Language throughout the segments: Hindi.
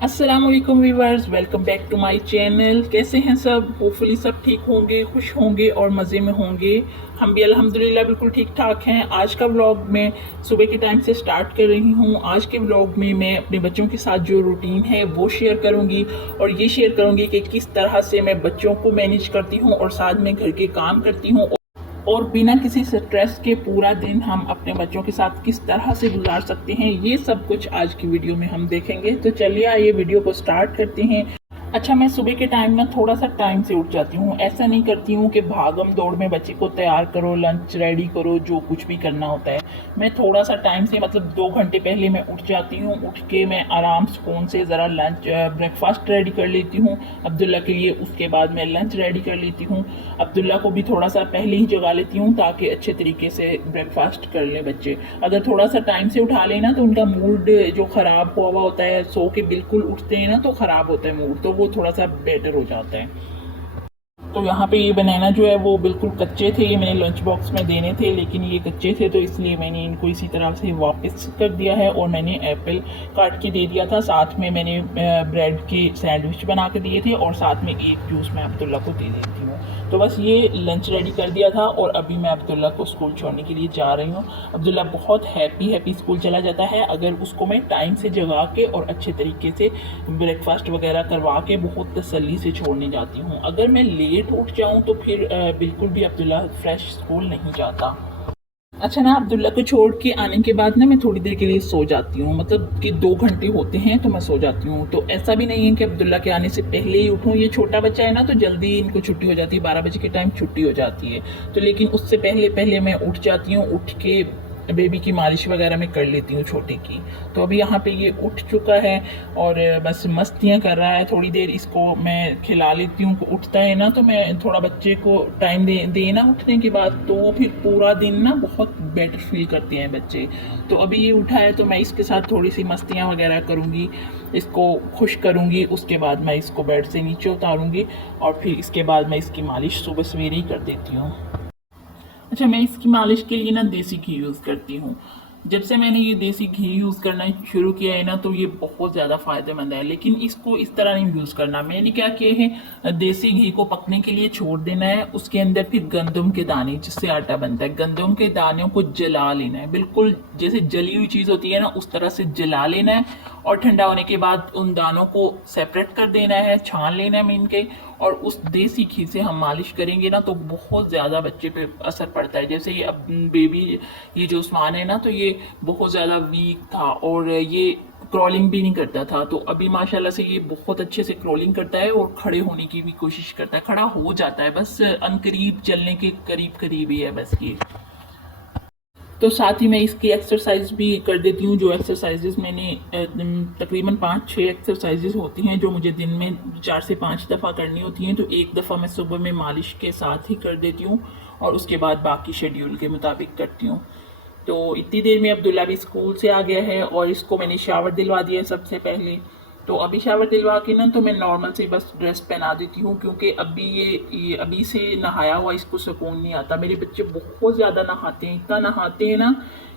अस्सलाम वालेकुम viewers, welcome back to my channel. कैसे हैं सब? होपफुली सब ठीक होंगे, खुश होंगे और मज़े में होंगे। हम भी अल्हम्दुलिल्लाह बिल्कुल ठीक ठाक हैं। आज का व्लॉग मैं सुबह के टाइम से स्टार्ट कर रही हूँ। आज के व्लॉग में मैं अपने बच्चों के साथ जो रूटीन है वो शेयर करूँगी और ये शेयर करूँगी कि किस तरह से मैं बच्चों को मैनेज करती हूँ और साथ में घर के काम करती हूँ और बिना किसी स्ट्रेस के पूरा दिन हम अपने बच्चों के साथ किस तरह से गुजार सकते हैं। ये सब कुछ आज की वीडियो में हम देखेंगे। तो चलिए आइए वीडियो को स्टार्ट करते हैं। अच्छा, मैं सुबह के टाइम ना थोड़ा सा टाइम से उठ जाती हूँ। ऐसा नहीं करती हूँ कि भागम दौड़ में बच्चे को तैयार करो, लंच रेडी करो, जो कुछ भी करना होता है। मैं थोड़ा सा टाइम से मतलब 2 घंटे पहले मैं उठ जाती हूँ। उठ के मैं आराम सुकून से ज़रा लंच ब्रेकफास्ट रेडी कर लेती हूँ अब्दुल्ला के लिए। उसके बाद मैं लंच रेडी कर लेती हूँ। अब्दुल्ला को भी थोड़ा सा पहले ही जगा लेती हूँ ताकि अच्छे तरीके से ब्रेकफास्ट कर लें बच्चे। अगर थोड़ा सा टाइम से उठा लेना तो उनका मूड जो ख़राब हुआ होता है, सो के बिल्कुल उठते हैं ना तो ख़राब होता है मूड, तो वो थोड़ा सा बेटर हो जाता है। तो यहाँ पे ये बनाना जो है वो बिल्कुल कच्चे थे। ये मैंने लंच बॉक्स में देने थे लेकिन ये कच्चे थे, तो इसलिए मैंने इनको इसी तरह से वापस कर दिया है और मैंने एप्पल काट के दे दिया था। साथ में मैंने ब्रेड के सैंडविच बना के दिए थे और साथ में एक जूस मैं अब्दुल्ला को दे देती हूँ। तो बस ये लंच रेडी कर दिया था और अभी मैं अब्दुल्ला को स्कूल छोड़ने के लिए जा रही हूँ। अब्दुल्ला बहुत हैप्पी स्कूल चला जाता है अगर उसको मैं टाइम से जगा के और अच्छे तरीके से ब्रेकफास्ट वगैरह करवा के बहुत तसल्ली से छोड़ने जाती हूँ। अगर मैं लेट उठ जाऊँ तो फिर बिल्कुल भी अब्दुल्ला फ्रेश स्कूल नहीं जाता। अच्छा ना, अब्दुल्ला को छोड़ के आने के बाद ना मैं थोड़ी देर के लिए सो जाती हूँ। मतलब कि 2 घंटे होते हैं तो मैं सो जाती हूँ। तो ऐसा भी नहीं है कि अब्दुल्ला के आने से पहले ही उठूँ। ये छोटा बच्चा है ना तो जल्दी इनको छुट्टी हो जाती है, 12 बजे के टाइम छुट्टी हो जाती है। तो लेकिन उससे पहले पहले मैं उठ जाती हूँ। उठ के बेबी की मालिश वगैरह मैं कर लेती हूँ छोटे की। तो अभी यहाँ पे ये उठ चुका है और बस मस्तियाँ कर रहा है। थोड़ी देर इसको मैं खिला लेती हूँ। उठता है ना तो मैं थोड़ा बच्चे को टाइम देना उठने के बाद, तो वो फिर पूरा दिन ना बहुत बेटर फील करते हैं बच्चे। तो अभी ये उठा है तो मैं इसके साथ थोड़ी सी मस्तियाँ वगैरह करूँगी, इसको खुश करूँगी। उसके बाद मैं इसको बेड से नीचे उतारूँगी और फिर इसके बाद मैं इसकी मालिश सुबह सवेरे ही कर देती हूँ। अच्छा, मैं इसकी मालिश के लिए ना देसी घी यूज़ करती हूँ। जब से मैंने ये देसी घी यूज़ करना शुरू किया है ना तो ये बहुत ज़्यादा फ़ायदेमंद है। लेकिन इसको इस तरह नहीं यूज़ करना। मैंने क्या किया है, देसी घी को पकने के लिए छोड़ देना है। उसके अंदर फिर गंदम के दाने, जिससे आटा बनता है, गंदम के दानों को जला लेना है। बिल्कुल जैसे जली हुई चीज़ होती है ना उस तरह से जला लेना है और ठंडा होने के बाद उन दानों को सेपरेट कर देना है, छान लेना है मीन के। और उस देसी घी से हम मालिश करेंगे ना तो बहुत ज़्यादा बच्चे पे असर पड़ता है। जैसे ये अब बेबी, ये जो उस्मान है ना, तो ये बहुत ज़्यादा वीक था और ये क्रॉलिंग भी नहीं करता था। तो अभी माशाल्लाह से ये बहुत अच्छे से क्रॉलिंग करता है और खड़े होने की भी कोशिश करता है। खड़ा हो जाता है, बस अनकरीब चलने के करीब करीब ही है बस ये। तो साथ ही मैं इसकी एक्सरसाइज भी कर देती हूँ। जो एक्सरसाइजेज मैंने तकरीबन 5-6 एक्सरसाइजेज होती हैं जो मुझे दिन में 4 से 5 दफ़ा करनी होती हैं। तो एक दफ़ा मैं सुबह में मालिश के साथ ही कर देती हूँ और उसके बाद बाकी शेड्यूल के मुताबिक करती हूँ। तो इतनी देर में अब्दुल्ला भी स्कूल से आ गया है और इसको मैंने शावर दिलवा दिया है सबसे पहले। तो अभी शावर दिलवा के ना तो मैं नॉर्मल से बस ड्रेस पहना देती हूँ, क्योंकि अभी ये अभी से नहाया हुआ इसको सुकून नहीं आता। मेरे बच्चे बहुत ज़्यादा नहाते हैं, इतना नहाते हैं ना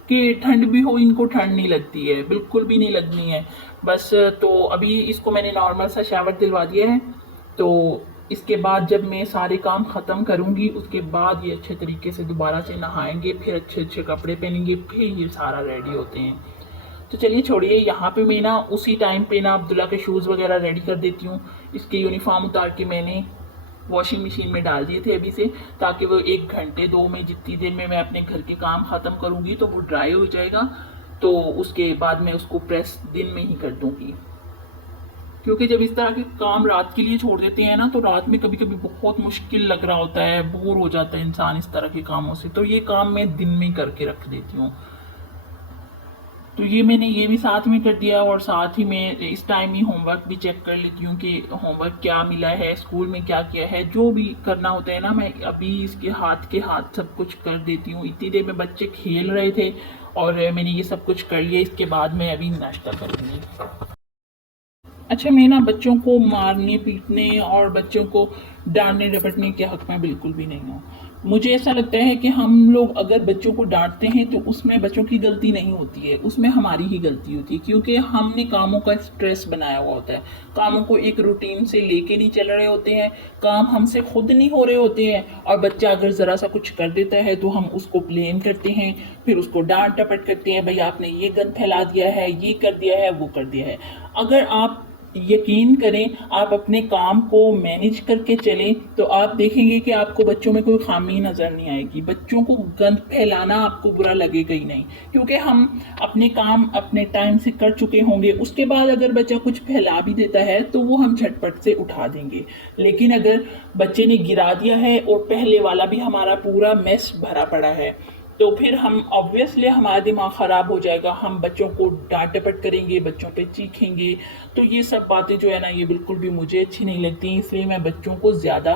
कि ठंड भी हो इनको ठंड नहीं लगती है, बिल्कुल भी नहीं लगनी है बस। तो अभी इसको मैंने नॉर्मल सा शावर दिलवा दिया है। तो इसके बाद जब मैं सारे काम ख़त्म करूँगी उसके बाद ये अच्छे तरीके से दोबारा से नहाएंगे, फिर अच्छे अच्छे कपड़े पहनेंगे, फिर ये सारा रेडी होते हैं। तो चलिए छोड़िए, यहाँ पे मैं ना उसी टाइम पे ना अब्दुल्ला के शूज़ वगैरह रेडी कर देती हूँ। इसके यूनिफॉर्म उतार के मैंने वॉशिंग मशीन में डाल दिए थे अभी से, ताकि वो 1 घंटे 2 में जितनी देर में मैं अपने घर के काम ख़त्म करूँगी तो वो ड्राई हो जाएगा। तो उसके बाद मैं उसको प्रेस दिन में ही कर दूँगी, क्योंकि जब इस तरह के काम रात के लिए छोड़ देते हैं ना तो रात में कभी कभी बहुत मुश्किल लग रहा होता है, बोर हो जाता है इंसान इस तरह के कामों से। तो ये काम मैं दिन में ही करके रख देती हूँ। तो ये मैंने ये भी साथ में कर दिया और साथ ही मैं इस टाइम ही होमवर्क भी चेक कर लेती हूँ कि होमवर्क क्या मिला है, स्कूल में क्या किया है। जो भी करना होता है ना मैं अभी इसके हाथ के हाथ सब कुछ कर देती हूँ। इतनी देर में बच्चे खेल रहे थे और मैंने ये सब कुछ कर लिया। इसके बाद मैं अभी नाश्ता करूँगी। अच्छा, मैं ना बच्चों को मारने पीटने और बच्चों को डांटने डपटने के हक में बिल्कुल भी नहीं हूँ। मुझे ऐसा लगता है कि हम लोग अगर बच्चों को डांटते हैं तो उसमें बच्चों की गलती नहीं होती है, उसमें हमारी ही गलती होती है, क्योंकि हमने कामों का स्ट्रेस बनाया हुआ होता है। कामों को एक रूटीन से लेके नहीं चल रहे होते हैं, काम हमसे खुद नहीं हो रहे होते हैं, और बच्चा अगर ज़रा सा कुछ कर देता है तो हम उसको ब्लेम करते हैं, फिर उसको डांट टपट करते हैं, भाई आपने ये गंद फैला दिया है, ये कर दिया है, वो कर दिया है। अगर आप यकीन करें, आप अपने काम को मैनेज करके चलें तो आप देखेंगे कि आपको बच्चों में कोई खामी नज़र नहीं आएगी। बच्चों को गंद फैलाना आपको बुरा लगेगा ही नहीं, क्योंकि हम अपने काम अपने टाइम से कर चुके होंगे। उसके बाद अगर बच्चा कुछ फैला भी देता है तो वो हम झटपट से उठा देंगे। लेकिन अगर बच्चे ने गिरा दिया है और पहले वाला भी हमारा पूरा मेस भरा पड़ा है, तो फिर हम ऑब्वियसली हमारा दिमाग ख़राब हो जाएगा, हम बच्चों को डांट डपट करेंगे, बच्चों पे चीखेंगे। तो ये सब बातें जो है ना, ये बिल्कुल भी मुझे अच्छी नहीं लगती, इसलिए मैं बच्चों को ज़्यादा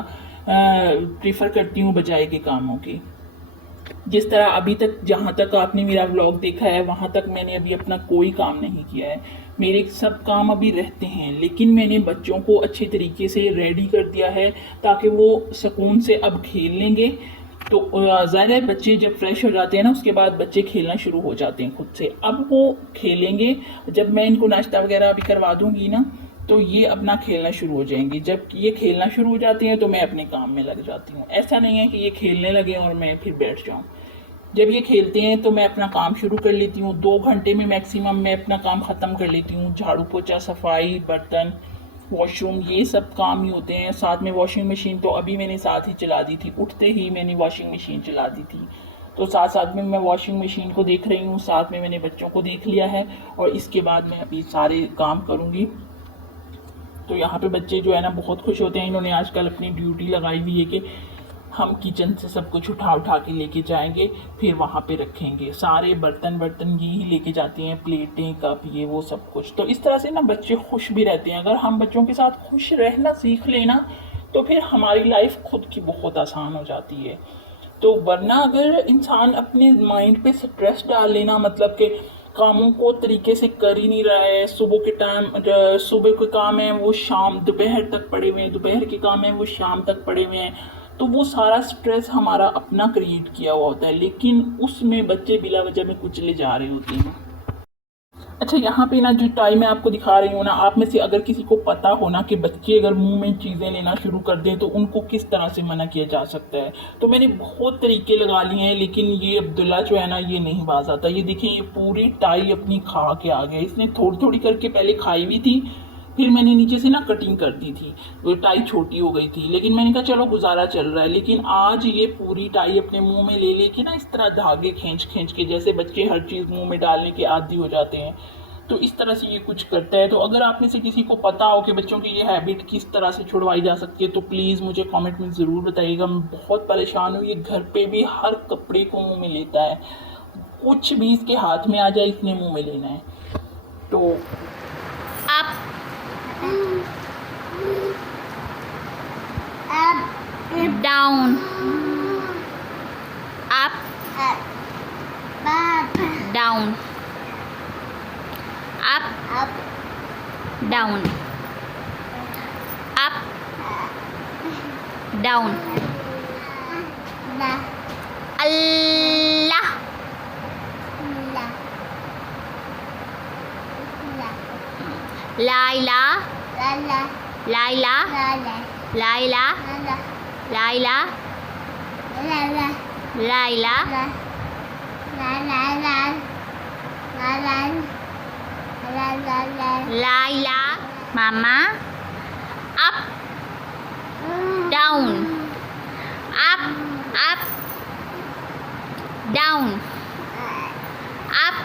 प्रीफर करती हूँ बजाय के कामों के। जिस तरह अभी तक, जहाँ तक आपने मेरा व्लॉग देखा है, वहाँ तक मैंने अभी अपना कोई काम नहीं किया है। मेरे सब काम अभी रहते हैं, लेकिन मैंने बच्चों को अच्छे तरीके से रेडी कर दिया है ताकि वो सुकून से अब खेल लेंगे। तो ज़ाहिर है बच्चे जब फ्रेश हो जाते हैं ना, उसके बाद बच्चे खेलना शुरू हो जाते हैं खुद से। अब वो खेलेंगे, जब मैं इनको नाश्ता वगैरह भी करवा दूंगी ना, तो ये अपना खेलना शुरू हो जाएंगे। जब ये खेलना शुरू हो जाते हैं तो मैं अपने काम में लग जाती हूँ। ऐसा नहीं है कि ये खेलने लगे और मैं फिर बैठ जाऊँ। जब ये खेलते हैं तो मैं अपना काम शुरू कर लेती हूँ। 2 घंटे में मैक्सिमम मैं अपना काम ख़त्म कर लेती हूँ। झाड़ू पोछा, सफाई, बर्तन, वॉशरूम, ये सब काम ही होते हैं। साथ में वॉशिंग मशीन तो अभी मैंने साथ ही चला दी थी, उठते ही मैंने वॉशिंग मशीन चला दी थी। तो साथ साथ में मैं वॉशिंग मशीन को देख रही हूँ, साथ में मैंने बच्चों को देख लिया है, और इसके बाद मैं अभी सारे काम करूँगी। तो यहाँ पे बच्चे जो है ना बहुत खुश होते हैं। इन्होंने आजकल अपनी ड्यूटी लगाई हुई है कि हम किचन से सब कुछ उठा उठा के लेके जाएंगे, फिर वहाँ पे रखेंगे। सारे बर्तन ये ही लेके जाते हैं, प्लेटें, कप, ये वो सब कुछ। तो इस तरह से ना बच्चे खुश भी रहते हैं। अगर हम बच्चों के साथ खुश रहना सीख लेना तो फिर हमारी लाइफ खुद की बहुत आसान हो जाती है। तो वरना अगर इंसान अपने माइंड पे स्ट्रेस डाल लेना, मतलब कि कामों को तरीके से कर ही नहीं रहा है, सुबह के टाइम, सुबह के काम है वो शाम दोपहर तक पड़े हुए हैं, दोपहर के काम है वो शाम तक पड़े हुए हैं, तो वो सारा स्ट्रेस हमारा अपना क्रिएट किया हुआ होता है, लेकिन उसमें बच्चे बिला वजह में कुचले जा रहे होते हैं। अच्छा, यहाँ पे ना जो टाइम मैं आपको दिखा रही हूँ ना, आप में से अगर किसी को पता हो ना कि बच्चे अगर मुंह में चीज़ें लेना शुरू कर दें तो उनको किस तरह से मना किया जा सकता है, तो मैंने बहुत तरीके लगा लिए हैं, लेकिन ये अब्दुल्ला जो है ना, ये नहीं बाज आता। ये देखिए, ये पूरी टाई अपनी खा के आ गया। इसने थोड़ी थोड़ी करके पहले खाई हुई थी, फिर मैंने नीचे से ना कटिंग कर दी थी, वो टाई छोटी हो गई थी, लेकिन मैंने कहा चलो गुजारा चल रहा है। लेकिन आज ये पूरी टाई अपने मुंह में ले लेके ना, इस तरह धागे खींच खींच के, जैसे बच्चे हर चीज़ मुंह में डालने के आदी हो जाते हैं, तो इस तरह से ये कुछ करता है। तो अगर आप में से किसी को पता हो कि बच्चों की ये हैबिट किस तरह से छुड़वाई जा सकती है, तो प्लीज़ मुझे कमेंट में ज़रूर बताइएगा। मैं बहुत परेशान हूँ। ये घर पे भी हर कपड़े को मुंह में लेता है, कुछ भी इसके हाथ में आ जाए इसने मुंह में लेना है। तो up down, up down, up down, up down. Allah, Laila, Laila, Laila, Laila, Laila, Laila, Mama, up, down, up, down, up.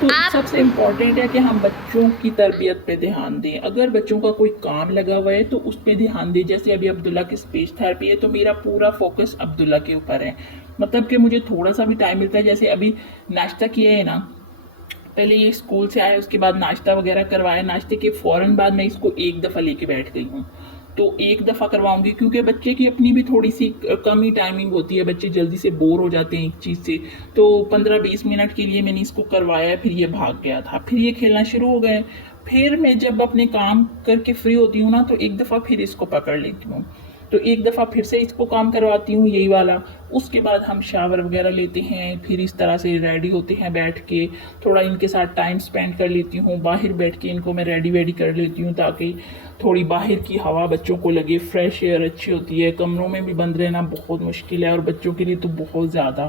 तो सबसे इम्पॉर्टेंट है कि हम बच्चों की तरबियत पे ध्यान दें। अगर बच्चों का कोई काम लगा हुआ है तो उस पर ध्यान दें। जैसे अभी अब्दुल्ला की स्पीच थेरेपी है, तो मेरा पूरा फोकस अब्दुल्ला के ऊपर है। मतलब कि मुझे थोड़ा सा भी टाइम मिलता है, जैसे अभी नाश्ता किया है ना, पहले ये स्कूल से आया, उसके बाद नाश्ता वगैरह करवाया, नाश्ते के फ़ौरन बाद मैं इसको एक दफ़ा लेके बैठ गई हूँ। तो एक दफ़ा करवाऊंगी, क्योंकि बच्चे की अपनी भी थोड़ी सी कम ही टाइमिंग होती है, बच्चे जल्दी से बोर हो जाते हैं एक चीज़ से। तो 15-20 मिनट के लिए मैंने इसको करवाया, फिर ये भाग गया था, फिर ये खेलना शुरू हो गए। फिर मैं जब अपने काम करके फ्री होती हूँ ना, तो एक दफ़ा फिर इसको पकड़ लेती हूँ। तो एक दफ़ा फिर से इसको काम करवाती हूँ यही वाला। उसके बाद हम शावर वगैरह लेते हैं, फिर इस तरह से रेडी होते हैं बैठ के, थोड़ा इनके साथ टाइम स्पेंड कर लेती हूँ। बाहर बैठ के इनको मैं रेडी वेडी कर लेती हूँ ताकि थोड़ी बाहर की हवा बच्चों को लगे, फ्रेश एयर अच्छी होती है। कमरों में भी बंद रहना बहुत मुश्किल है और बच्चों के लिए तो बहुत ज़्यादा।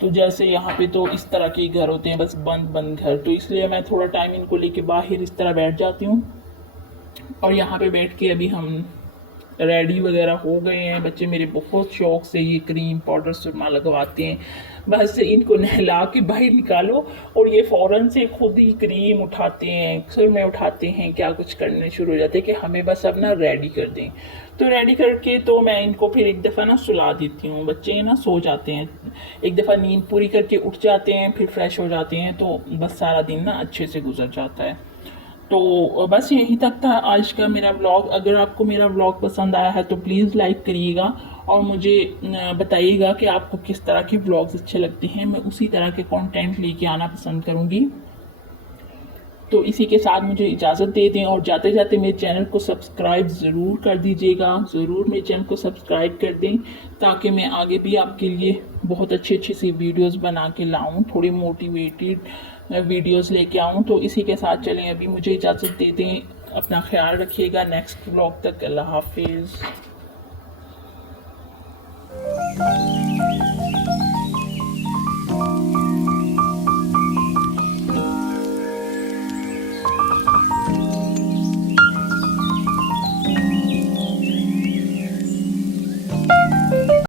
तो जैसे यहाँ पे तो इस तरह के घर होते हैं, बस बंद बंद घर, तो इसलिए मैं थोड़ा टाइम इनको लेके बाहर इस तरह बैठ जाती हूँ। और यहाँ पे बैठ के अभी हम रेडी वगैरह हो गए हैं। बच्चे मेरे बहुत शौक से ये क्रीम पाउडर सुरमा लगवाते हैं, बस इनको नहला के बाहर निकालो और ये फ़ौरन से खुद ही क्रीम उठाते हैं, सुरमे उठाते हैं, क्या कुछ करने शुरू हो जाते हैं कि हमें बस अब ना रेडी कर दें। तो रेडी करके तो मैं इनको फिर एक दफ़ा ना सुला देती हूँ। बच्चे ना सो जाते हैं, एक दफ़ा नींद पूरी करके उठ जाते हैं, फिर फ्रेश हो जाते हैं, तो बस सारा दिन ना अच्छे से गुजर जाता है। तो बस यहीं तक था आज का मेरा व्लॉग। अगर आपको मेरा व्लॉग पसंद आया है तो प्लीज़ लाइक करिएगा और मुझे बताइएगा कि आपको किस तरह के व्लॉग्स अच्छे लगते हैं। मैं उसी तरह के कंटेंट लेके आना पसंद करूँगी। तो इसी के साथ मुझे इजाज़त दे दें और जाते जाते मेरे चैनल को सब्सक्राइब ज़रूर कर दीजिएगा, ज़रूर मेरे चैनल को सब्सक्राइब कर दें ताकि मैं आगे भी आपके लिए बहुत अच्छी अच्छी सी वीडियोस बना के लाऊं, थोड़ी मोटिवेटेड वीडियोस लेके आऊं। तो इसी के साथ चलें, अभी मुझे इजाज़त दे दें, अपना ख्याल रखिएगा। नेक्स्ट व्लॉग तक अल्लाह हाफिज़।